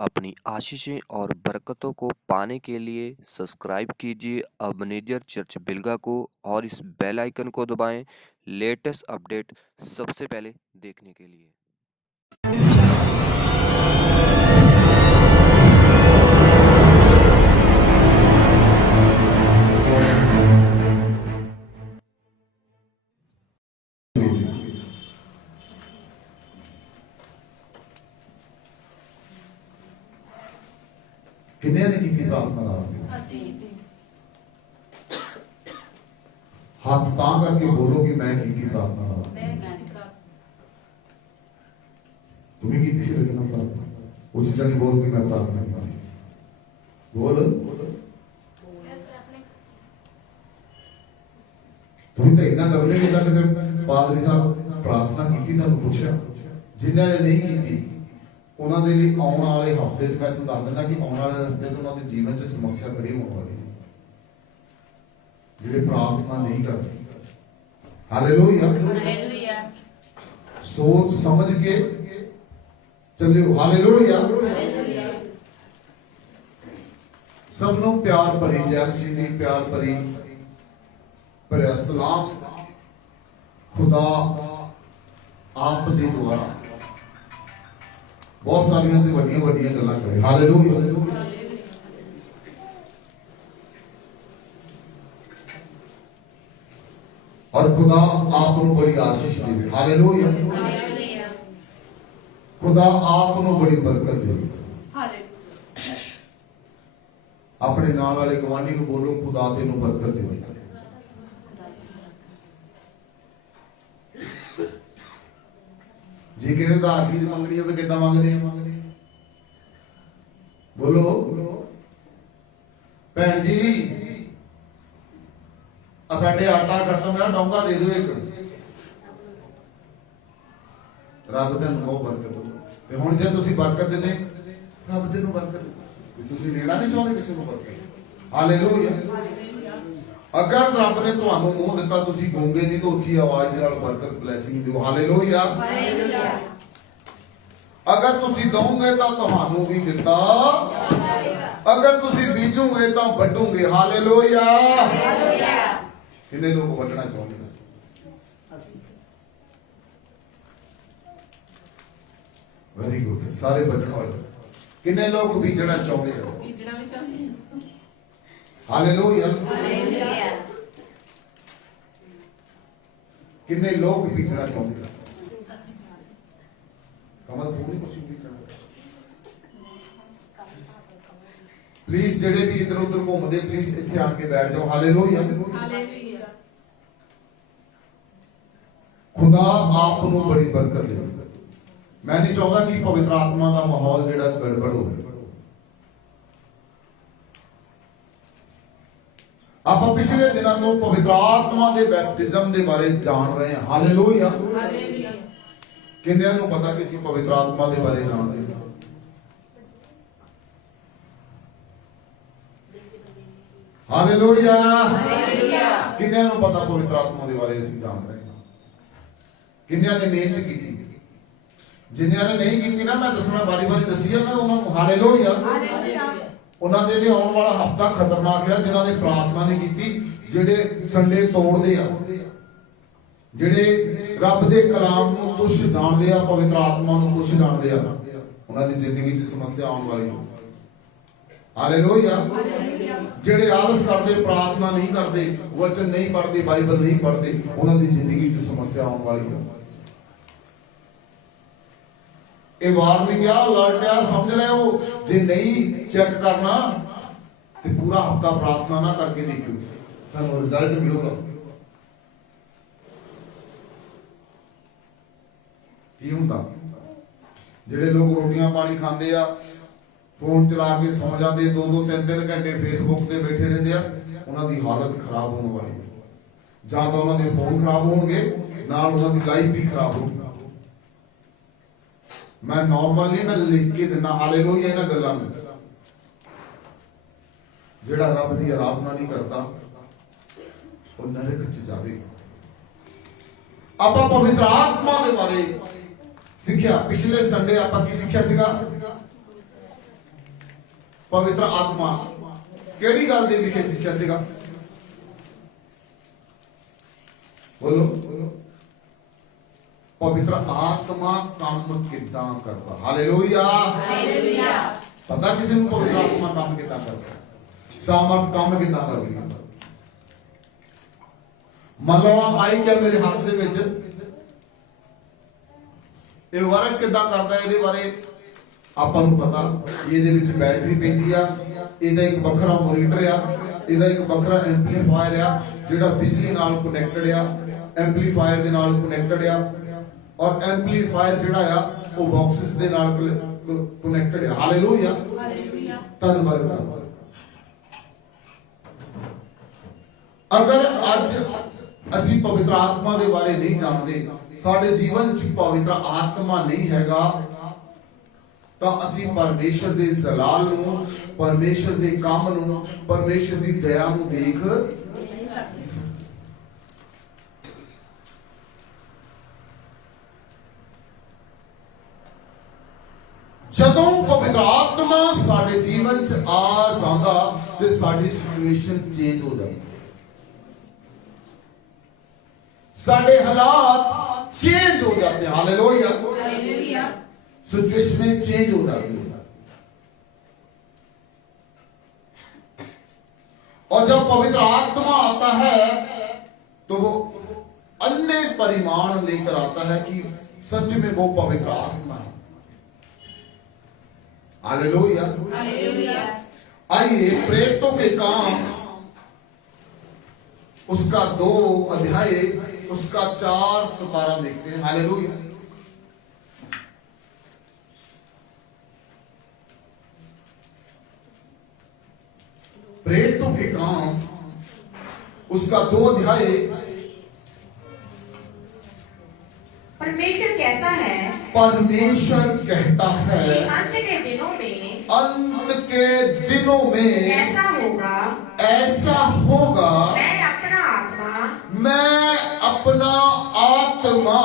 अपनी आशीषें और बरकतों को पाने के लिए सब्सक्राइब कीजिए अबनेजर चर्च बिलगा को और इस बेल आइकन को दबाएं लेटेस्ट अपडेट सबसे पहले देखने के लिए। किन्ने ने की प्रार्थना ला हाथ तां करके बोलो कि मैं की प्रार्थना ला तुम्हें की किसी रचना प्रार्थना उचित नहीं बोल कि मैं प्रार्थना की बोल तुम्हें तो इतना डरने के लिए पादरी साहब प्रार्थना की था पूछा जिन्होंने ने नहीं की उन्होंने लिए आने वाले हफ्ते मैं तुम दस दिना कि आने वाले हफ्ते उन्होंने जीवन च समस्या खड़ी होने वाली जिहड़े प्रार्थना नहीं करते। हालेलुया सोच समझ के चलियो। हालेलुया सबनों प्यार भरी जय मसीह दी प्यार भरी पर सलाम खुदा आप दे द्वारा बहुत सारिया वड्डियां वड्डियां गल्लां करे। हालेलुया और खुदा आपको बड़ी आशीष दे। हालेलुया खुदा आपको बड़ी बरकत दे। अपने नाल वाले गवांढी को बोलो खुदा तेनों बरकत दे। जी किसी का चीज मंगनी हो कि मंगते बोलो भैन जी साडे आटा खत्म है डोंगा दे दो एक रब तेन बहुत बरकत हुण जे तुसीं बरकत देने रब तेन बरकत तुसीं लेना नहीं चाहते किसी को बरकत। हालेलुया अगर रब ने तुहानू मुंह दिता तुसीं गूंगे नहीं तो उच्ची आवाज दे नाल बरकत ब्लैसिंग दिओ। हालेलुया अगर तुसीं दोगे तो तुहानू भी दिता अगर तुसीं बीजोगे तो वड्डोगे। हालेलुया कितने लोग वड्डना चाहते हैं वेरी गुड सारे वड्डण वाले कितने लोग बीजना चाहते हो। हालेलुया कितने लोग बीजना चाहते हैं। कमल तू नहीं कुछ बीजना प्लीज जेडे भी इधर उधर घूमते प्लीज इत्थे आके बैठ जाओ। हालेलुया खुदा आपको बड़ी बरकत दे। मैं नहीं चाहता कि पवित्र आत्मा का माहौल जेड़ा गड़बड़ हो। आप पिछले दिनों तो पवित्र आत्मा के बैप्टिज्म के बारे जान रहे हैं। हालेलुया किन्नियां नूं पता कि पवित्र आत्मा के बारे जान रहे हैं। हालेलुया किन्नियां नूं पता पवित्र आत्मा के बारे असीं जान रहे हैं। किन्नियां ने मेहनत की जिन्नियां ने नहीं की ना मैं दसना बारी बारी दसी है ना उन्होंने। हालेलुया उन्होंने लिए आने वाला हफ्ता खतरनाक है जिन्होंने प्रार्थना नहीं की जेडे संडे तोड़ते आ जेडे रब के कलाम को तुछ जानते आ पवित्र आत्मा को तुछ जानते आ उन्होंने जिंदगी च समस्या आने वाली। हालेलुया जेडे आलस करते प्रार्थना नहीं करते वचन नहीं पढ़ते बाइबल नहीं पढ़ते उन्होंने जिंदगी च समस्या आने वाली। वार्निंग अलर्ट आ समझ लो जे नहीं चेक करना तो पूरा हफ्ता प्रार्थना ना करके देखियो तुहानू रिजल्ट मिलेगा। की हुंदा जेडे लोग रोटियां पानी खाते आ फोन चला के सौ जाते 2-2 3-3 घंटे फेसबुक से बैठे रहते हैं उन्होंने हालत खराब होने वाली है। ज्यादा उन्होंने फोन खराब होंगे नाल उन्होंने लाइफ भी खराब होगी। मैं नॉर्मल नहीं मैं लिख के देना। हालेलुया इन्हां गल्लां में जेड़ा रब की आराधना नहीं करता वो नरक च जावेगा। आप पवित्र आत्मा के बारे सीखिया पिछले संडे आप की सीखिया सीगा पवित्र आत्मा केड़ी गल दे विखे सिक्ख्या सीगा? बोलो, पवित्र आत्मा काम किदां करदा? Hallelujah, hallelujah. पता किसी को पवित्र आत्मा काम किदां करदा? सामर्थ काम किदां करदी? मान लो आई क्या मेरे हाथ दे विच ਇਹ ਵਰਕ ਕਿਦਾਂ ਕਰਦਾ ਇਹਦੇ ਬਾਰੇ ਆਪਾਂ ਨੂੰ ਪਤਾ। ਇਹਦੇ ਵਿੱਚ ਬੈਟਰੀ ਪੈਂਦੀ ਆ, ਇਹਦਾ ਇੱਕ ਵੱਖਰਾ ਮੋਨੀਟਰ ਆ, ਇਹਦਾ ਇੱਕ ਵੱਖਰਾ ਐਂਪਲੀਫਾਇਰ ਆ ਜਿਹੜਾ ਬਿਜਲੀ ਨਾਲ ਕਨੈਕਟਡ ਆ, ਐਂਪਲੀਫਾਇਰ ਦੇ ਨਾਲ ਕਨੈਕਟਡ ਆ, ਔਰ ਐਂਪਲੀਫਾਇਰ ਜਿਹੜਾ ਆ ਉਹ ਬਾਕਸਸ ਦੇ ਨਾਲ ਕਨੈਕਟਡ ਆ। ਹਾਲੇਲੂਇਆ, ਹਾਲੇਲੂਇਆ, ਧੰਨਵਾਦ। ਅਗਰ ਅੱਜ ਅਸੀਂ ਪਵਿੱਤਰ ਆਤਮਾ ਦੇ ਬਾਰੇ ਨਹੀਂ ਜਾਣਦੇ, ਸਾਡੇ ਜੀਵਨ 'ਚ ਪਵਿੱਤਰ ਆਤਮਾ ਨਹੀਂ ਹੈਗਾ, ਤਾਂ ਅਸੀਂ ਪਰਮੇਸ਼ਰ ਦੇ ਜਲਾਲ ਨੂੰ, ਪਰਮੇਸ਼ਰ ਦੇ ਕੰਮ ਨੂੰ, ਪਰਮੇਸ਼ਰ ਦੀ ਦਇਆ ਨੂੰ ਦੇਖ ਜਦੋਂ ਪਵਿੱਤਰ ਆਤਮਾ ਸਾਡੇ ਜੀਵਨ 'ਚ ਆ ਜਾਂਦਾ ਤੇ ਸਾਡੀ ਸਿਚੁਏਸ਼ਨ ਚੇਂਜ ਹੋ ਜਾਂਦੀ, साढ़े हालात चेंज हो जाते हैं। हालेलुया, हालेलुया, सिचुएशन चेंज हो जाती है। और जब पवित्र आत्मा आता है तो वो अन्य परिमाण लेकर आता है कि सच में वो पवित्र आत्मा है। Hallelujah, hallelujah. आइए प्रेरितों के काम उसका 2 अध्याय उसका 4:12 देखते हैं। हालेलुया, प्रेरितों के काम उसका 2 अध्याय। परमेश्वर कहता है, परमेश्वर कहता है अंत के दिनों में, अंत के दिनों में ऐसा होगा, ऐसा होगा, मैं अपना आत्मा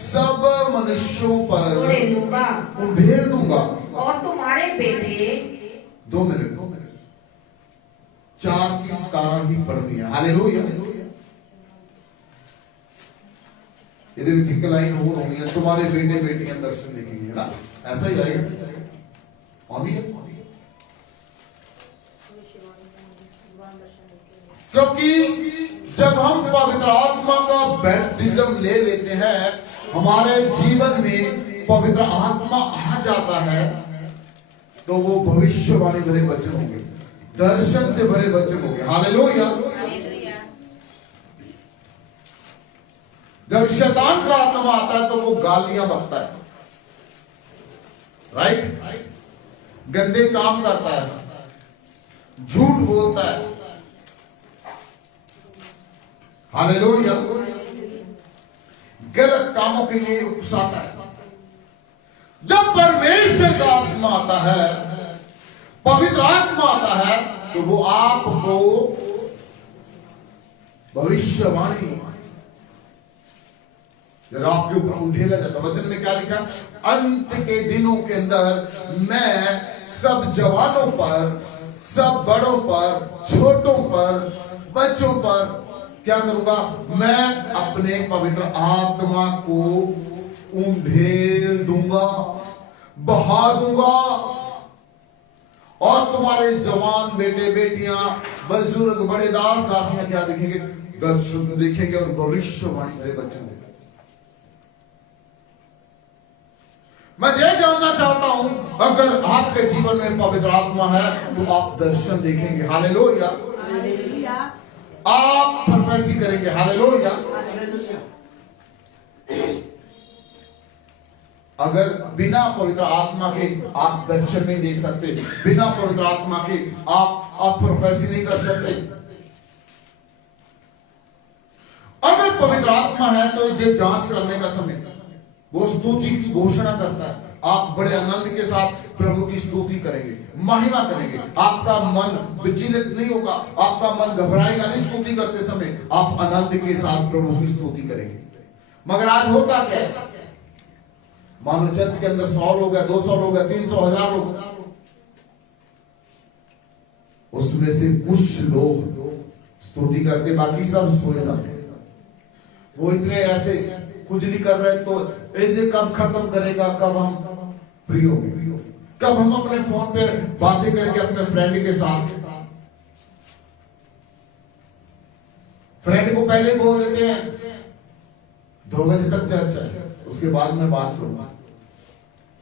सब मनुष्यों पर उंडेल दूंगा और तुम्हारे बेटे। 2 मिनट 4 की 17 ही पढ़नी है। हालेलुया, ਇਹਦੇ ਵਿੱਚ ਇੱਕ ਲਾਈਨ ਹੋਰ ਹੋਣੀ ਹੈ, तुम्हारे बेटे बेटियां दर्शन देखेंगे, है ना? ऐसा ही आएगा, आती है। क्योंकि जब हम पवित्र आत्मा का बैप्टिज्म ले लेते हैं, हमारे जीवन में पवित्र आत्मा आ जाता है, तो वो भविष्यवाणी भरे वचन होंगे, दर्शन से भरे वचन होंगे। हालेलुया, जब शैतान का आत्मा आता है तो वो गालियां बकता है, राइट, गंदे काम करता है, झूठ बोलता है। हालेलुया, गलत कामों के लिए उकसाता है। जब परमेश्वर का आत्मा आता है, पवित्र आत्मा आता है, तो वो आपको भविष्यवाणी, जब आपके ऊपर उंडेला जाता, वचन में क्या लिखा? अंत के दिनों के अंदर मैं सब जवानों पर, सब बड़ों पर, छोटों पर, बच्चों पर क्या करूंगा? मैं अपने पवित्र आत्मा को उंडेल दूंगा, बहा दूंगा, और तुम्हारे जवान बेटे बेटियां, बुजुर्ग, बड़े दास दासियां क्या देखेंगे? दर्शन देखेंगे और भविष्यवाणी भरे वचन देखेंगे। मैं ये जानना चाहता हूं, अगर आपके जीवन में पवित्र आत्मा है तो आप दर्शन देखेंगे। हालेलुया, हालेलुया, आप प्रोफेसी करेंगे। हालेलुया, अगर बिना पवित्र आत्मा के आप दर्शन नहीं देख सकते, बिना पवित्र आत्मा के आप प्रोफेसी नहीं कर सकते। अगर पवित्र आत्मा है तो ये जांच करने का समय, वो स्तुति की घोषणा करता है। आप बड़े आनंद के साथ प्रभु की स्तुति करेंगे, महिमा करेंगे, आपका मन विचलित नहीं होगा, आपका मन घबराएगा नहीं। स्तुति करते समय आप आनंद के साथ प्रभु की स्तुति करेंगे। मगर आज होता क्या है? मानो चर्च के अंदर 100 लोग है, 200 लोग है, 300, 1000 लोग, उसमें से कुछ लोग स्तुति करते, बाकी सब सोए जाते। वो इतने ऐसे खुजली कर रहे, तो ऐसे कब खत्म करेगा, कब हम फ्री होंगे, कब हम अपने फोन पे बातें करके अपने फ्रेंड के साथ, फ्रेंड को पहले बोल देते हैं 2 बजे तक चर्च है, उसके बाद मैं बात करूंगा।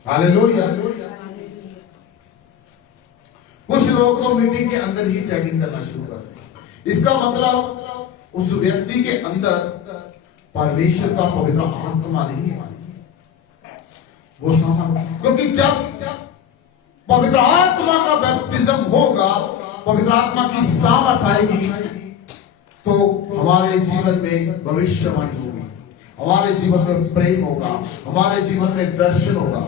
हालेलुया। कुछ लोग तो मीटिंग के अंदर ही चैटिंग करना शुरू करते हैं। इसका मतलब उस व्यक्ति के अंदर परमेश्वर का पवित्र आत्मा नहीं है। वो क्योंकि जब पवित्र आत्मा का बैप्टिज्म होगा, पवित्र आत्मा की सामर्थ आएगी, तो हमारे जीवन में भविष्यवाणी होगी, हमारे जीवन में प्रेम होगा, हमारे जीवन में दर्शन होगा।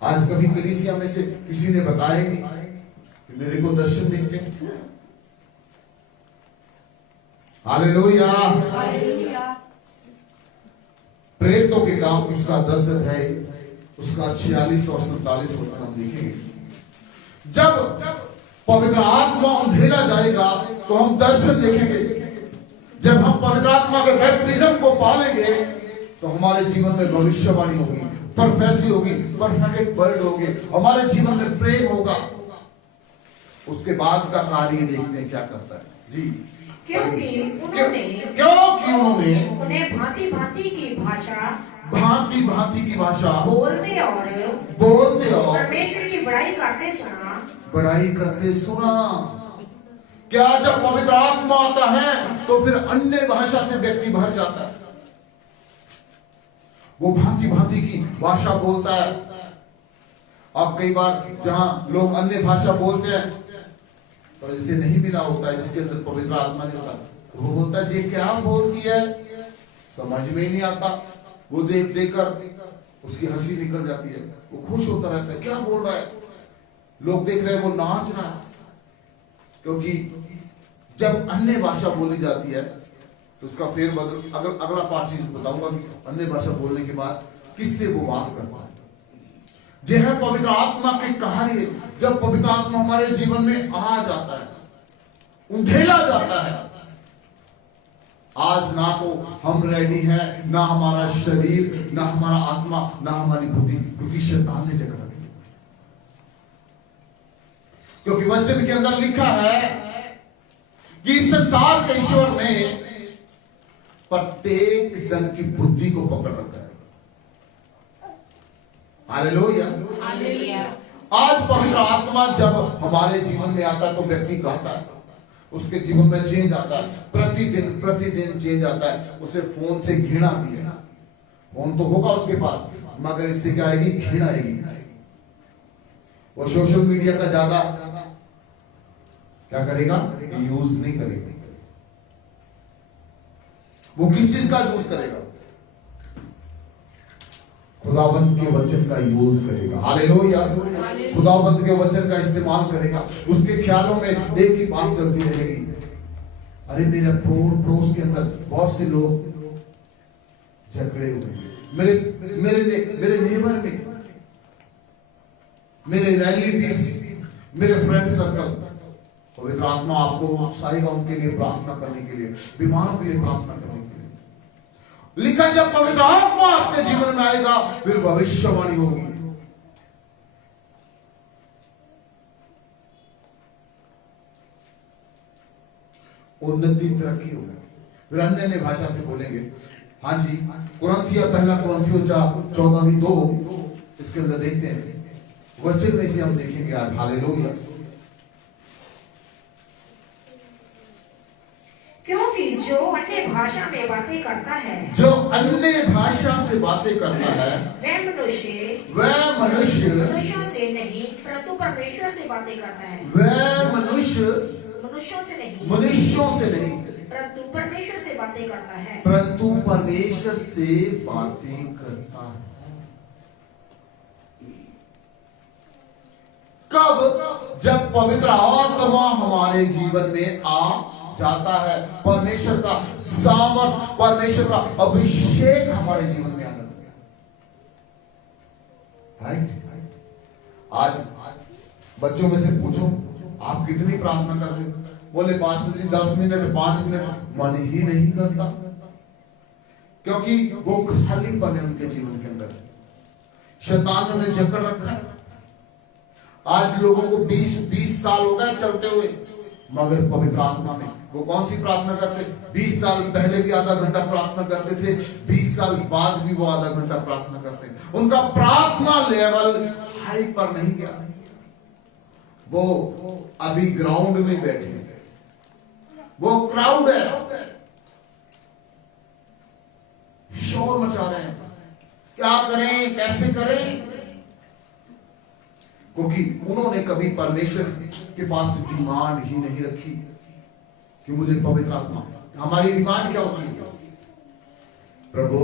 आज कभी कलीसिया में से किसी ने बताया नहीं कि मेरे को दर्शन देखते हैं। हालेलुया। प्रेरितों के काम उसका 10 अध्याय उसका 46 और 47 वचन हम देखेंगे। जब पवित्र आत्मा अंधेरा जाएगा तो हम दर्शन देखेंगे। जब हम पवित्र आत्मा के बैप्टिज्म को पालेंगे तो हमारे जीवन में भविष्यवाणी होगी, प्रोफेसी होगी, परफेक्ट वर्ड होगी, हमारे जीवन में प्रेम होगा। उसके बाद का कार्य देखते हैं क्या करता है जी। क्योंकि उन्होंने उन्हें भांति भांति की भाषा बोलते और परमेश्वर की बड़ाई करते सुना। क्या जब पवित्र आत्मा आता है तो फिर अन्य भाषा से व्यक्ति भर जाता है, वो भांति भांति की भाषा बोलता है। अब कई बार जहां लोग अन्य भाषा बोलते हैं तो जिसे नहीं मिला होता है, जिसके अंदर पवित्र आत्मा नहीं होता, वो बोलता है जी क्या बोलती है, समझ में ही नहीं आता। वो देख देकर उसकी हंसी निकल जाती है, वो खुश होता रहता है, क्या बोल रहा है, लोग देख रहे हैं, वो नाच रहा है। क्योंकि जब अन्य भाषा बोली जाती है तो उसका फेर बदल, अगर अगला 5 चीज बताऊंगा कि अन्य भाषा बोलने के बाद किससे वो बात करता है। जे है पवित्र आत्मा के कार्य। जब पवित्र आत्मा हमारे जीवन में आ जाता है, उंधेला जाता है, आज ना तो हम रेडी हैं, ना हमारा शरीर, ना हमारा आत्मा, ना हमारी बुद्धि, क्योंकि शैतान ने जगह रखी। क्योंकि वचन के अंदर लिखा है कि संसार के ईश्वर ने प्रत्येक जन की बुद्धि को पकड़ रखा है। हालेलुया। आज पवित्र आत्मा जब हमारे जीवन में आता है तो व्यक्ति कहता है, उसके जीवन में चेंज आता है, प्रतिदिन चेंज आता है। उसे फोन से घृणा आती है, फोन तो होगा उसके पास, मगर इससे क्या आएगी, घृणा आएगी। वो सोशल मीडिया का ज्यादा क्या करेगा, यूज नहीं करेगा। वो किस चीज का यूज करेगा, खुदावंत के वचन का यूज करेगा। हालेलुया। खुदावंत के वचन का इस्तेमाल करेगा। उसके ख्यालों में एक ही बात चलती रहेगी, अरे मेरे पड़ोस के अंदर बहुत से लोग झगड़े हुए, मेरे नेबर में, मेरे रिलेटिव्स, मेरे फ्रेंड सर्कल। पवित्र आत्मा आपको उकसाएगा उनके लिए प्रार्थना करने के लिए, बीमारों के लिए प्रार्थना करने के लिए। लिखा जब पवित्र आत्मा आपके जीवन में आएगा फिर भविष्यवाणी होगी। उन्नति तरक्की होगी। फिर अन्य भाषा से बोलेंगे। हाँ जी, कुरिन्थियों 1 कुरिन्थियों 14:2 इसके अंदर देखते हैं, वचन में से हम देखेंगे आज। हालेलुया। क्योंकि जो अन्य भाषा में बातें करता है, जो अन्य भाषा से बातें करता है, वह मनुष्य मनुष्यों से नहीं परंतु परमेश्वर से बातें करता है। वह मनुष्य मनुष्यों से नहीं परंतु परमेश्वर से बातें करता है। कब? जब पवित्र आत्मा हमारे जीवन में आ जाता है, परमेश्वर का सामर्थ, परमेश्वर का अभिषेक हमारे जीवन में आने लगता है। राइट? आज बच्चों में से पूछो आप कितनी प्रार्थना करते हो? बोले पास्टर जी 10 मिनट 5 मिनट। मन ही नहीं करता, क्योंकि वो खालीपन है उनके जीवन के अंदर। शैतान ने जकड़ रखा है। आज लोगों को 20 साल हो गए चलते हुए, मगर पवित्र आत्मा में वो कौन सी प्रार्थना करते? 20 साल पहले भी आधा घंटा प्रार्थना करते थे, 20 साल बाद भी वो आधा घंटा प्रार्थना करते हैं। उनका प्रार्थना लेवल हाई पर नहीं गया। वो अभी ग्राउंड में बैठे हैं, वो क्राउड है, शोर मचा रहे हैं। क्या करें, कैसे करें? क्योंकि उन्होंने कभी परमेश्वर के पास डिमांड ही नहीं रखी कि मुझे पवित्र आत्मा। हमारी डिमांड क्या होती है? प्रभु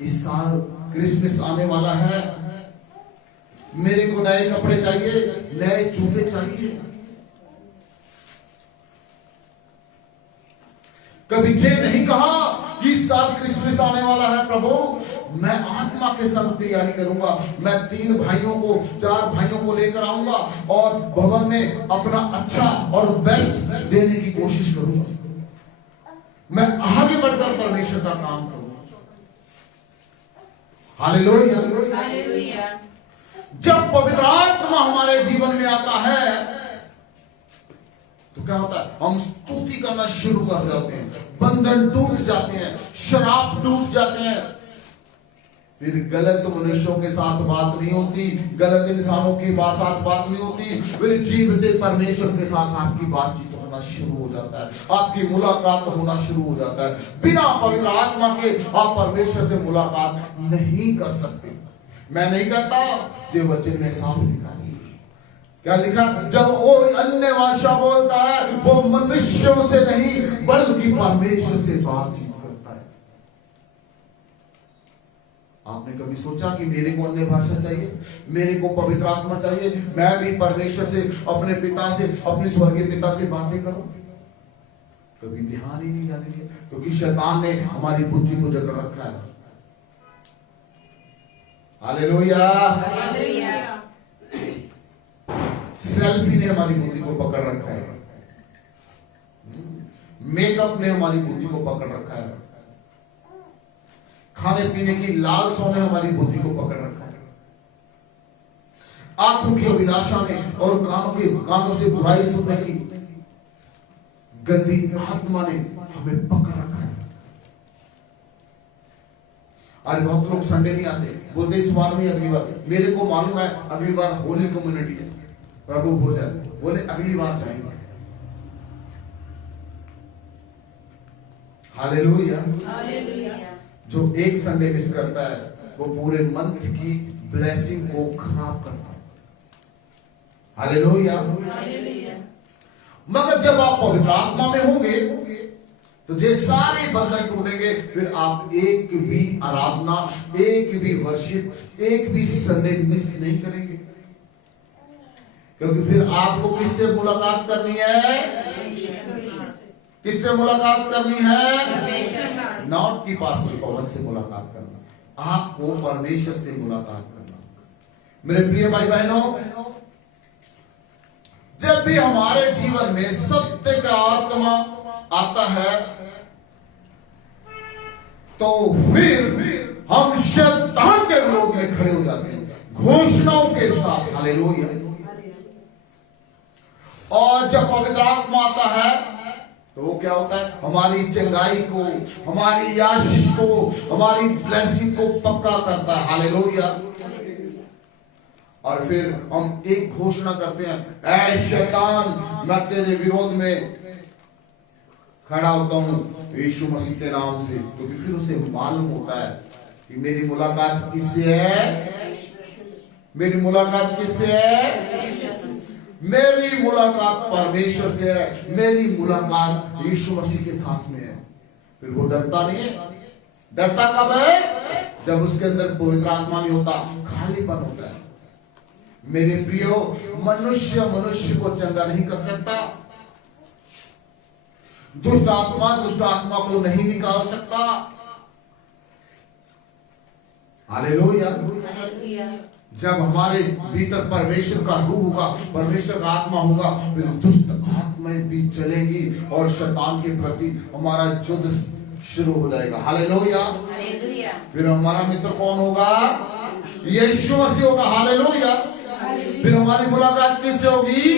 इस साल क्रिसमस आने वाला है, मेरे को नए कपड़े चाहिए, नए जूते चाहिए। कभी ये नहीं कहा कि इस साल क्रिसमस आने वाला है प्रभु, मैं आत्मा के संग तैयारी करूंगा, मैं 3 भाइयों को 4 भाइयों को लेकर आऊंगा और भवन में अपना अच्छा और बेस्ट देने की कोशिश करूंगा, मैं आगे बढ़कर परमेश्वर का काम करूंगा। हालेलुया। जब पवित्र आत्मा हमारे जीवन में आता है तो क्या होता है? हम स्तुति करना शुरू कर जाते हैं, बंधन टूट जाते हैं, शराब टूट जाते हैं। फिर गलत मनुष्यों के साथ बात नहीं होती, गलत इंसानों की साथ बात नहीं होती। फिर जीवते परमेश्वर के साथ आपकी बातचीत होना शुरू हो जाता है, आपकी मुलाकात होना शुरू हो जाता है। बिना पवित्र आत्मा के आप परमेश्वर से मुलाकात नहीं कर सकते। मैं नहीं कहता, जो वचन में साफ लिखा है। क्या लिखा? जब वो अन्य भाषा बोलता है वो मनुष्यों से नहीं बल्कि परमेश्वर से बातचीत करता है। आपने कभी सोचा कि मेरे को अन्य भाषा चाहिए, मेरे को पवित्र आत्मा चाहिए, मैं भी परमेश्वर से, अपने पिता से, अपने स्वर्गीय पिता से बातें करूं? कभी ध्यान ही नहीं जाने दिया, क्योंकि शैतान ने हमारी बुद्धि को जकड़ रखा है। हालेलुया। सेल्फी ने हमारी बुद्धि को पकड़ रखा है, मेकअप ने हमारी बुद्धि को पकड़ रखा है, खाने पीने की लालसा ने हमारी बुद्धि को पकड़ रखा है, आंखों की अभिलाषा ने और कानों से बुराई सुनने की गंदी आत्मा ने हमें पकड़ रखा है। आज बहुत लोग संडे नहीं आते, बोलते इस बार नहीं, अगली बार। मेरे को मालूम है अगली बार होली कम्युनिटी है, प्रभु भोजन, बोले अगली बार जाएंगे। हालेलुया। जो एक संडे मिस करता है वो पूरे मंथ की ब्लेसिंग को खराब करता है। हालेलुया। मगर जब आप पवित्र आत्मा में होंगे तो ये सारे बंधन टूटेंगे। फिर आप एक भी आराधना, एक भी वर्शिप, एक भी संडे मिस नहीं करेंगे, क्योंकि फिर आपको किससे मुलाकात करनी है? किससे मुलाकात करनी है? नॉट की पास्टर पवन से मुलाकात करना, आपको परमेश्वर से मुलाकात करना। मेरे प्रिय भाई बहनों, जब भी हमारे जीवन में सत्य का आत्मा आता है तो फिर हम शैतान के विरोध में खड़े हो जाते हैं घोषणाओं के साथ। हालेलुया। और जब पवित्र आत्मा आता है तो वो क्या होता है? हमारी चंगाई को, हमारी आशीष को, हमारी ब्लेसिंग को पक्का करता है। हालेलुया। और फिर हम एक घोषणा करते हैं, ऐ शैतान, मैं तेरे विरोध में खड़ा होता हूं यीशु मसीह के नाम से। क्योंकि फिर उसे मालूम होता है कि मेरी मुलाकात किससे है? मेरी मुलाकात किससे है? मेरी मुलाकात परमेश्वर से है, मेरी मुलाकात यीशु मसीह के साथ में है। फिर वो डरता नहीं है। डरता कब है? जब उसके अंदर पवित्र आत्मा नहीं होता, खालीपन होता है। मेरे प्रियो, मनुष्य मनुष्य को चंगा नहीं कर सकता, दुष्ट आत्मा को नहीं निकाल सकता। हालेलुया। जब हमारे भीतर परमेश्वर का रूह होगा, परमेश्वर का आत्मा होगा, फिर दुष्ट आत्माएं भी चलेगी और शैतान के प्रति हमारा युद्ध शुरू हो जाएगा। हालेलुया। फिर हमारा मित्र कौन होगा? यीशु मसीह होगा। हालेलुया। फिर हमारी मुलाकात किससे होगी?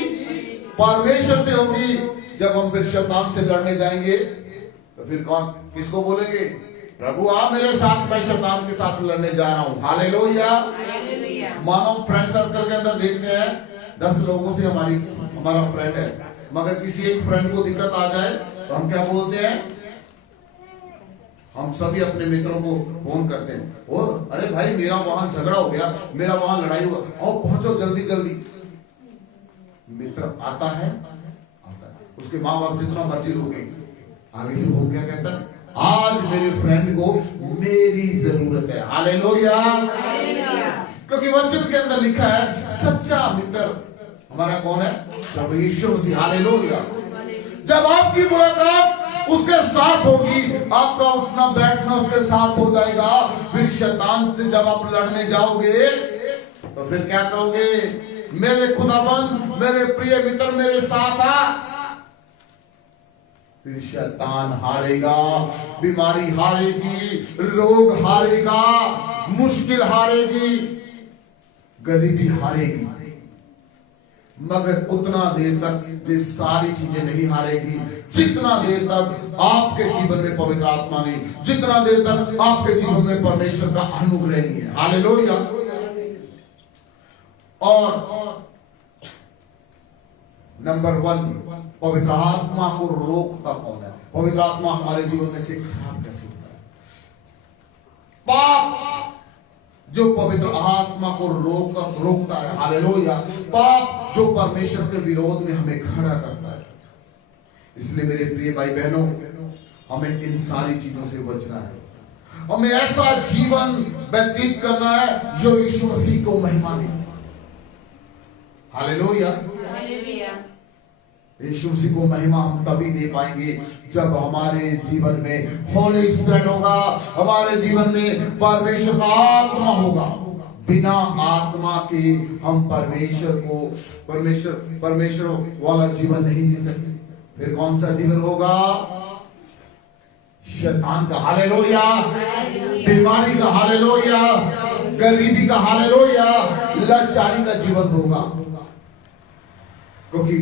परमेश्वर से होगी। जब हम फिर शैतान से लड़ने जाएंगे तो फिर कौन किसको बोलेंगे? प्रभु आप मेरे साथ, मैं शैतान के साथ लड़ने जा रहा हूं। हालेलुया। मानो फ्रेंड सर्कल के अंदर देखते हैं 10 लोगों से हमारा फ्रेंड है, मगर किसी एक फ्रेंड को दिक्कत आ जाए तो हम क्या बोलते हैं? हम सभी अपने मित्रों को फोन करते हैं, ओ अरे भाई मेरा वहां झगड़ा हो गया, मेरा वहां लड़ाई हुआ, और पहुंचो जल्दी जल्दी। मित्र आता है, उसके माँ बाप जितना मर्जी लोगे, आगे से वो क्या कहता है? आज मेरे फ्रेंड को मेरी जरूरत है। हालेलुया। क्योंकि वचन के अंदर लिखा है सच्चा मित्र हमारा कौन है? प्रभु यीशु मसीह। हालेलुया। जब आपकी मुलाकात उसके साथ होगी, आपका उठना बैठना उसके साथ हो जाएगा, फिर शैतान से जब आप लड़ने जाओगे तो फिर क्या कहोगे? मेरे खुदाबंद, मेरे प्रिय मित्र मेरे साथ आ। फिर शैतान हारेगा, बीमारी हारेगी, रोग हारेगा, मुश्किल हारेगी, गरीबी हारेगी, मगर उतना देर तक ये सारी चीजें नहीं हारेगी जितना देर तक आपके जीवन में पवित्र आत्मा नहीं, जितना देर तक आपके जीवन में परमेश्वर का अनुग्रह नहीं है। हालेलुया। और नंबर 1, पवित्र आत्मा को रोकता कौन है? पवित्र आत्मा हमारे जीवन में से खराब कैसे होता है? पाप जो पवित्र आत्मा को रोकता है। हालेलुया। पाप जो परमेश्वर के विरोध में हमें खड़ा करता है। इसलिए मेरे प्रिय भाई बहनों, हमें इन सारी चीजों से बचना है। हमें ऐसा जीवन व्यतीत करना है जो यीशु मसीह को महिमा दे। हालेलुया। यीशु मसीह को महिमा हम तभी दे पाएंगे जब हमारे जीवन में होली स्पिरिट होगा, हमारे जीवन में परमेश्वर का आत्मा होगा। बिना आत्मा के हम परमेश्वर वाला जीवन नहीं जी सकते। फिर कौन सा जीवन होगा? शैतान का। हालेलुया। बीमारी का। हालेलुया। गरीबी का। हालेलुया। लाचारी का जीवन होगा। क्योंकि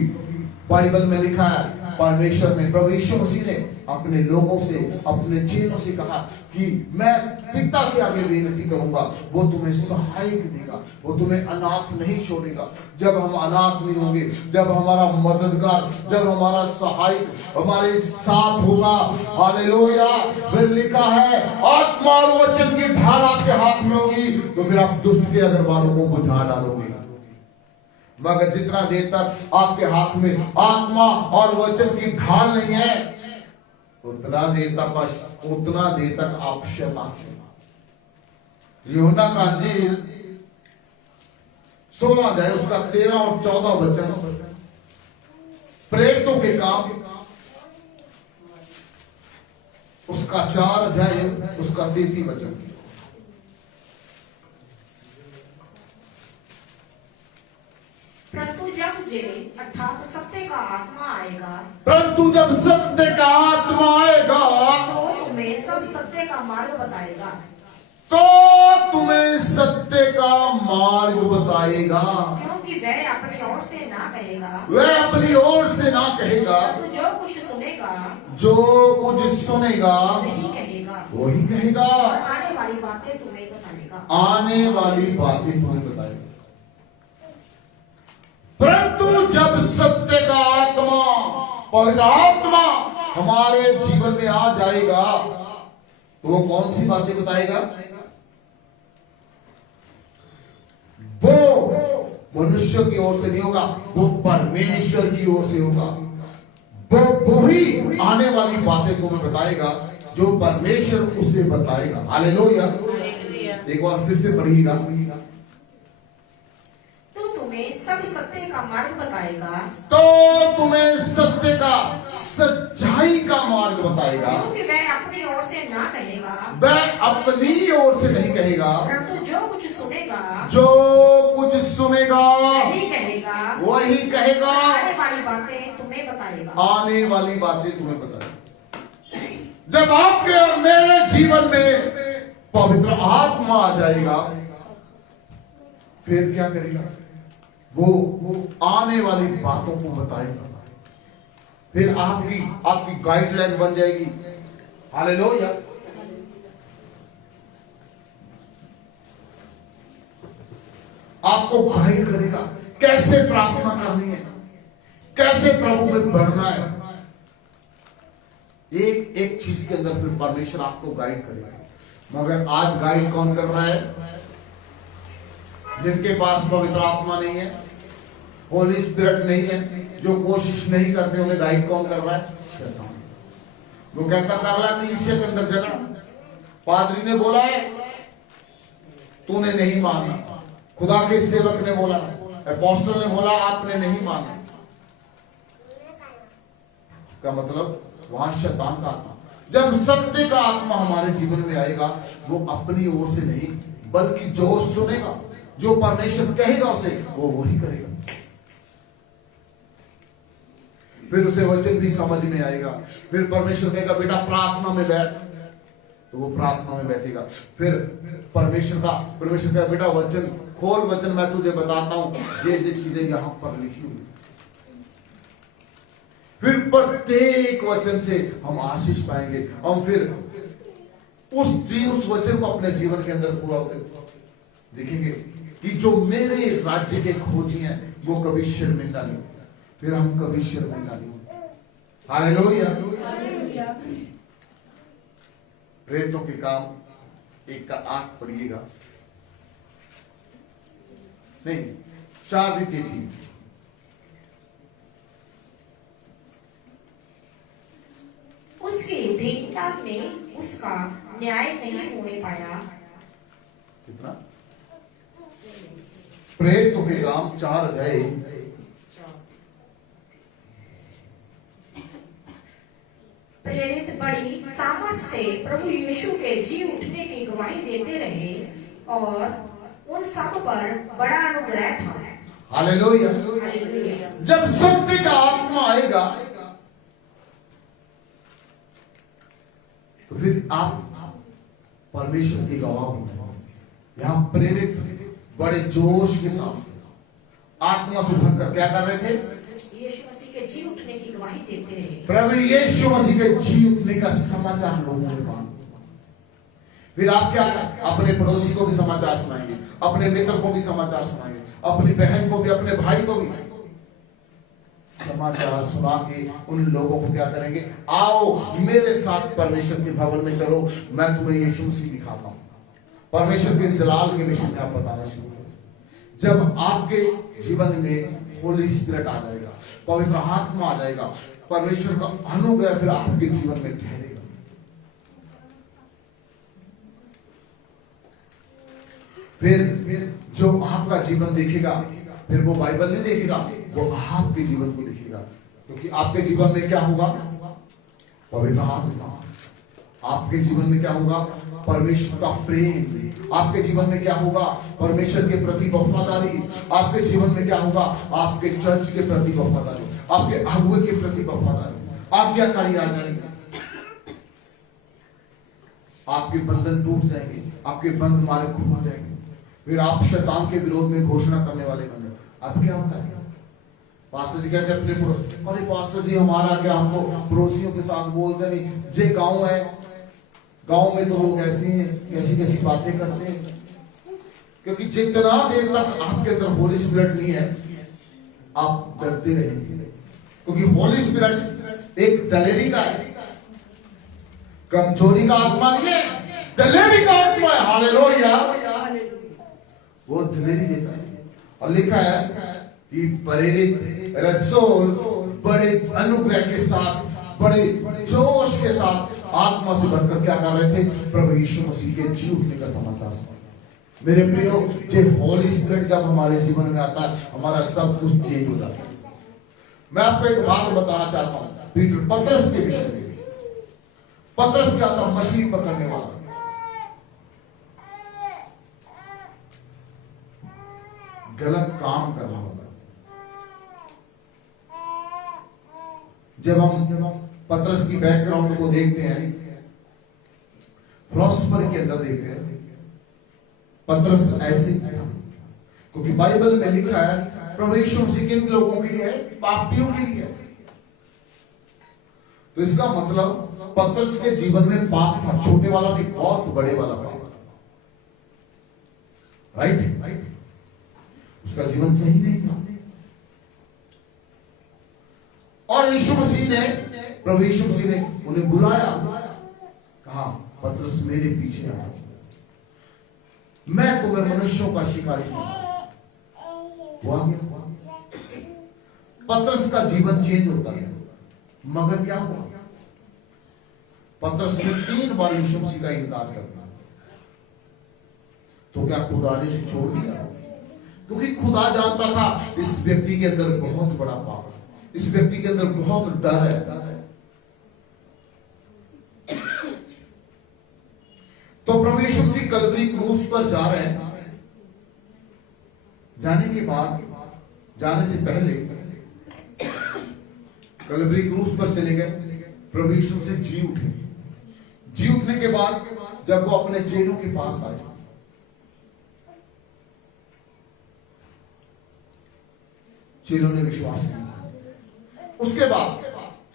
बाइबल में लिखा है, परमेश्वर ने, प्रभु यीशु मसीह ने अपने लोगों से, अपने चेलों से कहा कि मैं पिता के आगे विनती करूंगा, वो तुम्हें सहायक देगा, वो तुम्हें अनाथ नहीं छोड़ेगा। जब हम अनाथ नहीं होंगे, जब हमारा मददगार, जब हमारा सहायक हमारे साथ होगा। हालेलुया। फिर लिखा है आत्मा और वचन की ढाल आपके हाथ में होगी, तो फिर आप दुष्ट के अगरबारों को बुझा डालोगे। मगर जितना देर तक आपके हाथ में आत्मा और वचन की ढाल नहीं है, उतना देर तक आप शैतान से। यूहन्ना का अंजील 16 अध्याय उसका 13 और 14 वचन, प्रेरितों के काम उसका 4 अध्याय उसका 33 वचन। परंतु जब जे अर्थात सत्य का आत्मा आएगा, परंतु जब सत्य का आत्मा आएगा तो तुम्हें सब सत्य का मार्ग बताएगा। तो तुम्हें सत्य का मार्ग बताएगा। क्योंकि वह अपनी ओर से ना कहेगा, वह अपनी ओर से ना कहेगा, तो जो कुछ सुनेगा वही कहेगा, वही कहेगा, और आने वाली बातें तुम्हें बताएगा। आने वाली बातें तुम्हें बताएगा। परंतु जब सत्य का आत्मा, पवित्र आत्मा हमारे जीवन में आ जाएगा, तो वो कौन सी बातें बताएगा? वो मनुष्य की ओर से नहीं होगा, वो परमेश्वर की ओर से होगा। वो ही आने वाली बातें तुम्हें बताएगा जो परमेश्वर उसे बताएगा। हालेलुया। एक बार फिर से पढ़िएगा। तुम्हें सब सत्य का मार्ग बताएगा, तो तुम्हें सत्य का, सच्चाई का मार्ग बताएगा। क्योंकि वह अपनी ओर से ना कहेगा, वह अपनी ओर से नहीं कहेगा, परंतु जो कुछ सुनेगा जो कुछ सुनेगा वही कहेगा, वही कहेगा, आने वाली बातें तुम्हें बताएगा। आने वाली बातें तुम्हें बताएगा। जब आपके और मेरे जीवन में पवित्र आत्मा आ जाएगा, फिर क्या करेगा? वो आने वाली बातों को बताएगा। फिर आपकी गाइडलाइन बन जाएगी। हालेलुया। आपको गाइड करेगा कैसे प्रार्थना करनी है, कैसे प्रभु में बढ़ना है। एक एक चीज के अंदर फिर परमेश्वर आपको गाइड करेगा। मगर आज गाइड कौन कर रहा है? जिनके पास पवित्र आत्मा नहीं है, होली स्पिरिट नहीं है, जो कोशिश नहीं करते, उन्हें गाइड कौन कर रहा है? शैतान। वो कहता कर रहा है कलीसिया के अंदर झगड़ा। पादरी ने बोला है, तूने नहीं माना। खुदा के सेवक ने बोला, अपोस्टल ने बोला, आपने नहीं माना। इसका मतलब वहां शैतान का आत्मा। जब सत्य का आत्मा हमारे जीवन में आएगा, वो अपनी ओर से नहीं, बल्कि जो सुनेगा, जो परमेश्वर कहेगा उसे, वो वही करेगा। फिर उसे वचन भी समझ में आएगा। फिर परमेश्वर कहेगा बेटा प्रार्थना में बैठ, तो वो प्रार्थना में बैठेगा। फिर परमेश्वर कहेगा बेटा वचन खोल, वचन मैं तुझे बताता हूं ये चीजें यहां पर लिखी हुई। फिर प्रत्येक वचन से हम आशीष पाएंगे। हम फिर उस वचन को अपने जीवन के अंदर पूरा देखेंगे कि जो मेरे राज्य के खोजी हैं वो कभी शर्मिंदा नहीं, फिर हम कभी शर्मिंदा नहीं। हालेलुया। प्रेरितों के काम 1 का 8 पढ़िएगा, नहीं 4 दी थी। उसकी दीनता में उसका न्याय नहीं होने पाया। कितना? प्रेरितों के काम 4 अध्याय। प्रेरित बड़ी सामर्थ से प्रभु यीशु के जी उठने की गवाही देते रहे और उन सब पर बड़ा अनुग्रह था। हालेलुया। हालेलुया। जब सत्य का आत्मा आएगा तो फिर आप परमेश्वर की गवाह होंगे। यहां प्रेरित बड़े जोश के साथ आत्मा से भरकर क्या कर रहे थे? यीशु मसीह के जी उठने की गवाही देते रहे। प्रभु यीशु मसीह के जी उठने का समाचार लोगों के पास। फिर आप क्या अपने पड़ोसी को भी समाचार सुनाएंगे, अपने मित्र को भी समाचार सुनाएंगे, अपनी बहन को भी, अपने भाई को भी समाचार सुना के उन लोगों को क्या करेंगे? आओ मेरे साथ परमेश्वर के भवन में चलो, मैं तुम्हें यीशु मसीह दिखाता हूं। परमेश्वर के जलाल के विषय में आप बताना शुरू करें। जब आपके जीवन में होली स्पिरिट आ जाएगा, पवित्र आत्मा आ जाएगा, परमेश्वर का अनुग्रह फिर आपके जीवन में ठहरेगा। फिर जो आपका जीवन देखेगा, फिर वो बाइबल नहीं देखेगा, वो आपके जीवन को देखेगा। क्योंकि आपके जीवन में क्या होगा? पवित्र आत्मा। आपके जीवन में क्या होगा? परमेश्वर का प्रेम। आपके जीवन में क्या होगा? परमेश्वर के प्रति वफादारी। आपके जीवन में क्या होगा? आपके चर्च के प्रति वफादारी, आपके अगुवे के प्रति वफादारी, आज्ञाकारी आ जाएंगे। आपके बंधन टूट जाएंगे, आपके बंध मारे खुल हो जाएंगे। फिर आप शैतान के विरोध में घोषणा करने वाले बने। अब क्या होता है? पास्टर जी कहते हैं अपने पड़ोसी, अरे पास्टर जी हमारा क्या, हमको पड़ोसियों के साथ बोलते नहीं, जे गांव है, गांव में तो लोग कैसी कैसी बातें करते हैं। क्योंकि जितना देर तक आपके अंदर होली स्पिरिट नहीं है, आप डरते रहेंगे। क्योंकि होली स्पिरिट एक दलेरी का है, कमजोरी का आत्मा नहीं है, दलेरी का आत्मा है। हालेलुया। वो दलेरी देता है। और लिखा है कि प्रेरित रसूल बड़े अनुग्रह के साथ, बड़े जोश के साथ आत्मा से भरकर क्या कर रहे थे? प्रभु यीशु मसीह के जी उठने का समाचार सुना। मेरे प्रियो, जो होली स्पिरिट जब हमारे जीवन में आता है, हमारा सब कुछ चेंज हो जाता है। मैं आपको एक बात बताना चाहता हूं पीटर पतरस के विषय में। पतरस क्या था? मछली पकड़ने वाला। गलत काम करना होता। जब हम पतरस की बैकग्राउंड को देखते हैं, फिलॉसफर के अंदर देखते हैं, पतरस ऐसे ही था। क्योंकि बाइबल में लिखा है प्रभु यीशु मसीह किन लोगों के लिए है? पापियों के लिए है। तो इसका मतलब पतरस के जीवन में पाप था, छोटे वाला भी, बहुत बड़े वाला पाप। राइट? उसका जीवन सही नहीं था। और यीशु मसीह ने, प्रभु यीशु मसीह ने उन्हें बुलाया, कहा पतरस मेरे पीछे आओ, मैं तुम्हें मनुष्यों का शिकारी हुआ। पतरस का जीवन चेंज होता है। मगर क्या हुआ? पतरस ने 3 बार यीशु मसीह का इनकार कर दिया। तो क्या खुदा ने उसे छोड़ दिया? क्योंकि खुदा जानता था इस व्यक्ति के अंदर बहुत बड़ा पाप है, इस व्यक्ति के अंदर बहुत डर है। तो प्रभु यीशु मसीह कलवरी क्रूस पर जा रहे हैं। जाने के बाद, जाने से पहले कलवरी क्रूस पर चले गए। प्रभु यीशु से जी उठे। जी उठने के बाद जब वो अपने चेलों के पास आए, चेलों ने विश्वास किया। उसके बाद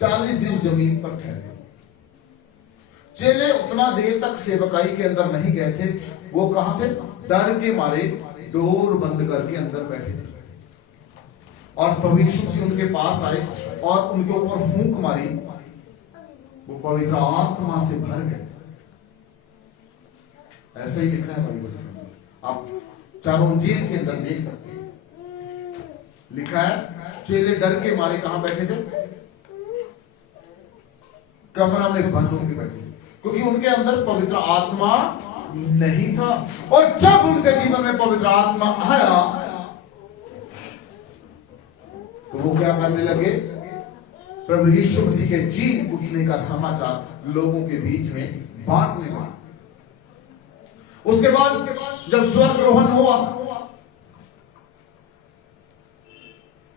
40 दिन जमीन पर ठहरे। चेले उतना देर तक सेवकाई के अंदर नहीं गए थे। वो कहां थे? डर के मारे डोर बंद करके अंदर बैठे थे। और प्रभु यीशु मसीह उनके पास आए और उनके ऊपर फूंक मारी। वो पवित्र आत्मा से भर गए। ऐसा ही लिखा है बाइबल में, आप चारों इंजील के अंदर देख सकते हैं। लिखा है चेले डर के मारे कहां बैठे थे? कमरा में बंद होकर बैठे, क्योंकि उनके अंदर पवित्र आत्मा नहीं था। और जब उनके जीवन में पवित्र आत्मा आया तो वो क्या करने लगे? प्रभु यीशु मसीह के जी उठने का समाचार लोगों के बीच में बांटने लगे। उसके बाद जब स्वर्गारोहण हुआ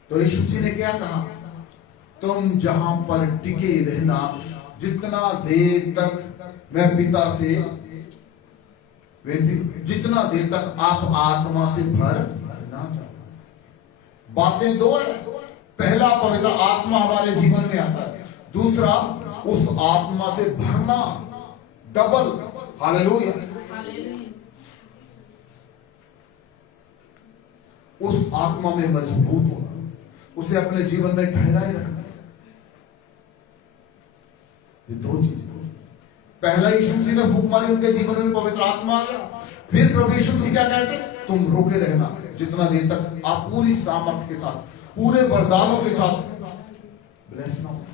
तो यीशु मसीह ने क्या कहा? तुम जहां पर टिके रहना, जितना देर तक मैं पिता से जितना देर तक आप आत्मा से भर ना जाओ। बातें दो है। पहला, पवित्र आत्मा हमारे जीवन में आता है। दूसरा, उस आत्मा से भरना, डबल। हालेलुया। उस आत्मा में मजबूत होना, उसे अपने जीवन में ठहराए रखना। ये 2 चीजें। पहला, यीशु मसीह ने फूंक मारी, उनके जीवन में पवित्र आत्मा आ गया। फिर प्रभु यीशु मसीह क्या कहते? तुम रुके रहना जितना देर तक आप पूरी सामर्थ के साथ, पूरे वरदानों के साथ ब्लेस ना हो।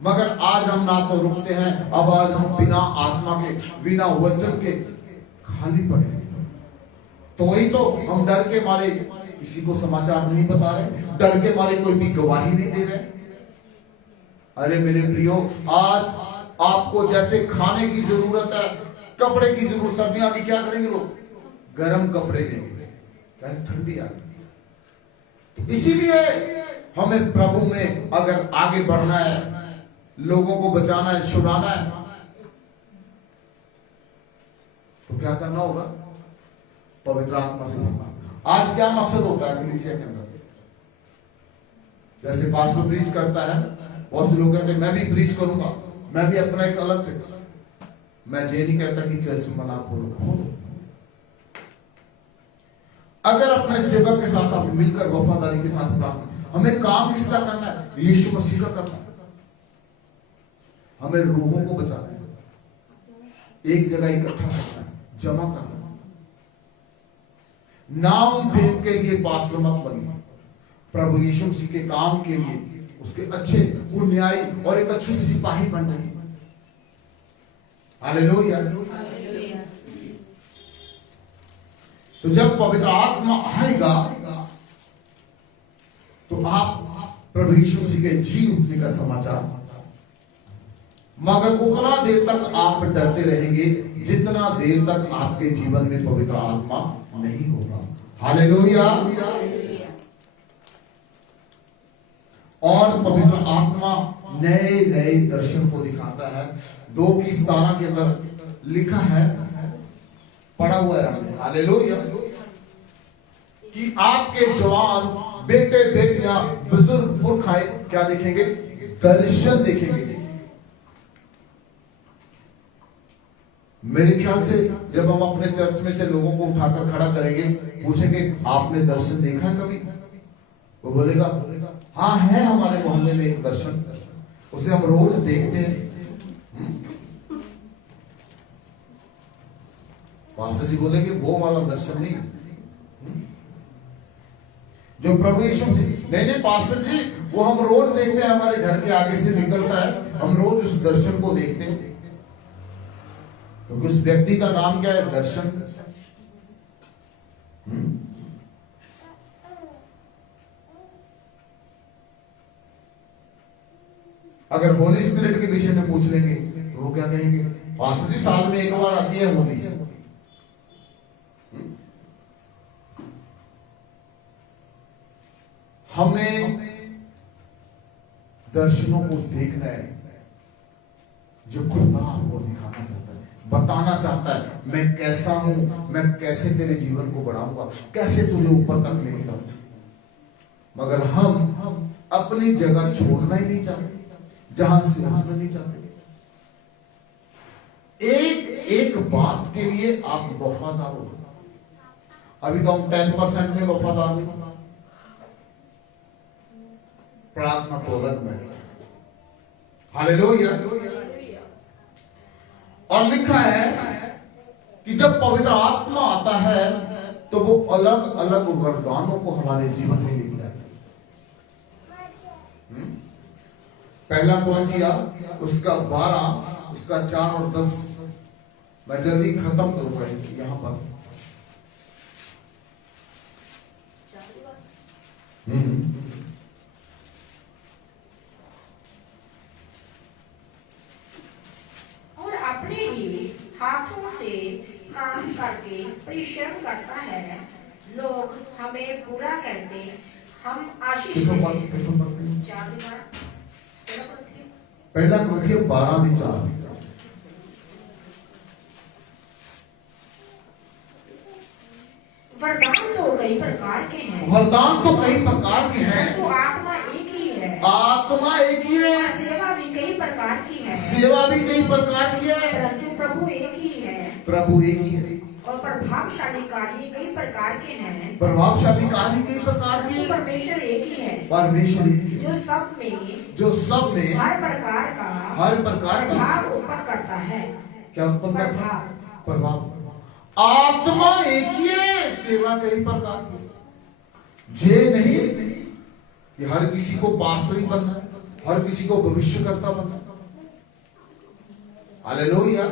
मगर आज हम ना तो रुकते हैं, अब आज हम बिना आत्मा के, बिना वचन के खाली पड़े। तो वही तो हम डर के मारे किसी को समाचार नहीं बता रहे, डर के मारे कोई भी गवाही नहीं दे रहे। अरे मेरे प्रियो, आज आपको जैसे खाने की जरूरत है, कपड़े की जरूरत, सर्दियां की क्या करेंगे लोग? गर्म कपड़े लेंगे, ठंडी आ गई। इसीलिए हमें प्रभु में अगर आगे बढ़ना है, लोगों को बचाना है, छुड़ाना है, तो क्या करना होगा? पवित्र आत्मा से भरना। आज क्या मकसद होता है कलीसिया के अंदर? जैसे पास्टर प्रीच करता है, बहुत से लोग कहते हैं मैं भी प्रीच करूंगा, मैं भी अपना एक अलग से। मैं ये नहीं कहता कि चर्च मना खोलो। अगर अपने सेवक के साथ आप मिलकर वफादारी के साथ प्रार्थना, हमें काम किसका करना है? यीशु मसीह का करना है। हमें रूहों को बचाना है, एक जगह इकट्ठा करना है, जमा करना है। नाम फेम के लिए पास्टर मत बनिए, प्रभु यीशु मसीह के काम के लिए, उसके अच्छे न्यायी और एक अच्छे सिपाही बन जाइए। हालेलुया। तो जब पवित्र आत्मा आएगा तो आप प्रभु यीशु मसीह के जी उठने का समाचार, मगर उतना देर तक आप डरते रहेंगे जितना देर तक आपके जीवन में पवित्र आत्मा नहीं होगा। हालेलुया। और पवित्र आत्मा नए नए दर्शन को दिखाता है। 2:17 के अंदर लिखा है, पढ़ा हुआ है हमने, हालेलुया, कि आपके जवान बेटे बेटियां बुजुर्ग पुरखाए क्या देखेंगे? दर्शन देखेंगे। मेरे ख्याल से जब हम अपने चर्च में से लोगों को उठाकर खड़ा करेंगे, पूछेंगे आपने दर्शन देखा है कभी? वो बोलेगा हाँ है, हमारे मोहल्ले में एक दर्शन, उसे हम रोज देखते हैं। पास्टर जी बोलेंगे वो वाला दर्शन नहीं, जो प्रभु यीशु से, नहीं पास्टर जी वो हम रोज देखते हैं, हमारे घर के आगे से निकलता है, हम रोज उस दर्शन को देखते हैं। क्योंकि उस व्यक्ति का नाम क्या है? दर्शन। अगर होली स्पिरिट के विषय में पूछ लेंगे तो वो क्या कहेंगे? पास्टर जी साल में एक बार आती है होली। हमें दर्शनों को देखना है जो खुदा आपको दिखाना चाहता है, बताना चाहता है, मैं कैसा हूं, मैं कैसे तेरे जीवन को बढ़ाऊंगा, कैसे तुझे ऊपर तक ले जाऊंगा। मगर हम अपनी जगह छोड़ना ही नहीं चाहते, जहां से उठना नहीं चाहते। एक एक बात के लिए आप वफादार हो। अभी तो हम 10% में वफादार नहीं, प्रार्थना तो अलग में। हालेलुया। और लिखा है कि जब पवित्र आत्मा आता है तो वो अलग अलग वरदानों को हमारे जीवन में लेकर आता है। पहला कुरिन्थिया उसका 12 उसका 4 और 10 मैं जल्दी खत्म करूंगा यहां पर। और अपने ही हाथों से काम करके परिश्रम करता है, लोग हमें बुरा कहते, हम आशीष देते। पहला कुरिन्थिया 12:4। वरदान तो कई प्रकार के हैं, वरदान तो कई प्रकार के हैं, तो आत्मा एक ही है, आत्मा एक ही है, सेवा भी कई प्रकार की है, सेवा भी कई प्रकार की है, परंतु प्रभु एक ही है, प्रभु एक ही है, और प्रभावशाली कार्य कई प्रकार के हैं, प्रभावशाली कार्य कई प्रकार के हैं, परमेश्वर एक ही है, परमेश्वर एक ही है, जो सब में हर प्रकार का प्रभाव उत्पन्न करता है। क्या उत्पन्न करता है? प्रभाव। प्रभाव। आत्मा एक ही है, सेवा कई प्रकार की। ये नहीं कि हर किसी को पास्टर ही बनना है, हर किसी को भविष्यकर्ता बनना है। हालेलुया।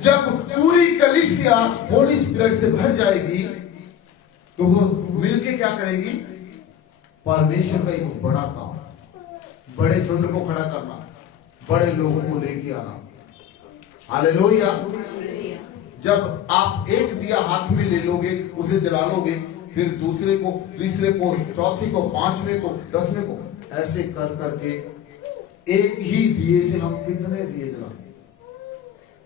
जब पूरी कलीसिया होली स्पिरिट से भर जाएगी तो वो मिलके क्या करेगी? परमेश्वर का एक बड़ा काम, बड़े झुंड को खड़ा करना, बड़े लोगों को लेके आना। हालेलुया। जब आप एक दिया हाथ में ले लोगे, उसे जला लोगे, फिर दूसरे को, तीसरे को, चौथे को, 5वें को, 10वें को, ऐसे कर करके एक ही दिए से हम कितने दिए जलाएंगे?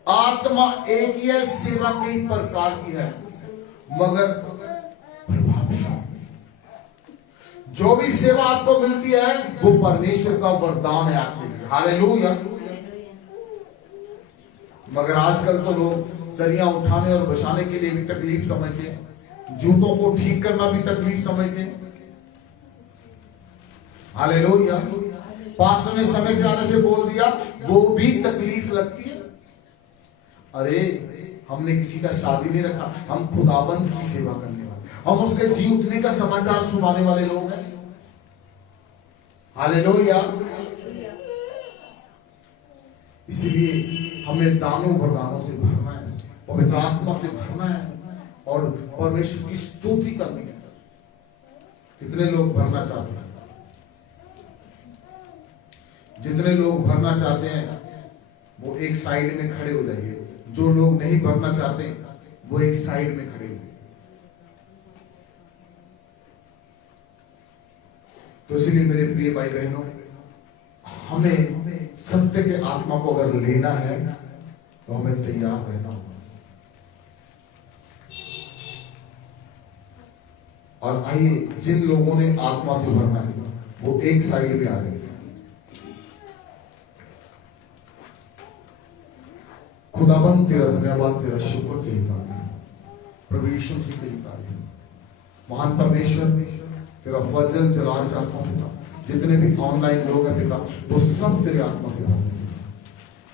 आत्मा एक ही है, सेवा कई प्रकार की है, मगर प्रभावशाली। जो भी सेवा आपको मिलती है वो परमेश्वर का वरदान है आपके लिए। हालेलुया। मगर आजकल तो लोग दरिया उठाने और बचाने के लिए भी तकलीफ समझते हैं, जूतों को ठीक करना भी तकलीफ समझते हैं। हालेलुया। पास्टर ने समय से आने से बोल दिया, वो भी तकलीफ लगती है। अरे हमने किसी का शादी नहीं रखा, हम खुदाबंद की सेवा करने वाले, हम उसके जी उठने का समाचार सुनाने वाले लोग हैं। हालेलुया। इसलिए हमें दानों वरदानों से भरना है, पवित्र आत्मा से भरना है, और परमेश्वर की स्तुति करने के अंदर। कितने लोग भरना चाहते हैं? जितने लोग भरना चाहते हैं वो एक साइड में खड़े हो जाइए, जो लोग नहीं भरना चाहते वो एक साइड में खड़े हो। तो इसलिए मेरे प्रिय भाई बहनों, हमें सत्य के आत्मा को अगर लेना है तो हमें तैयार रहना होगा। और आइए, जिन लोगों ने आत्मा से भरना है वो एक साइड में आ गए। खुदाबंद तेरा धन्यवाद, तेरा शुक्र, तेरी तारीफ, प्रभु यीशु मसीह तेरी तारीफ। महान परमेश्वर, तेरा फजल जलाल चाहता हूं, जितने भी ऑनलाइन लोग हैं पिता, वो सब तेरे आत्मा से भर,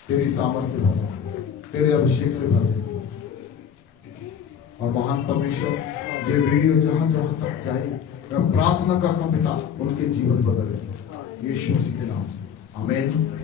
तेरी सामर्थ से भर, तेरे अभिषेक से भर। और महान परमेश्वर, ये वीडियो जहां जहां तक जाए, मैं प्रार्थना करता हूं पिता, उनके जीवन बदले यीशु मसीह के नाम से, आमीन।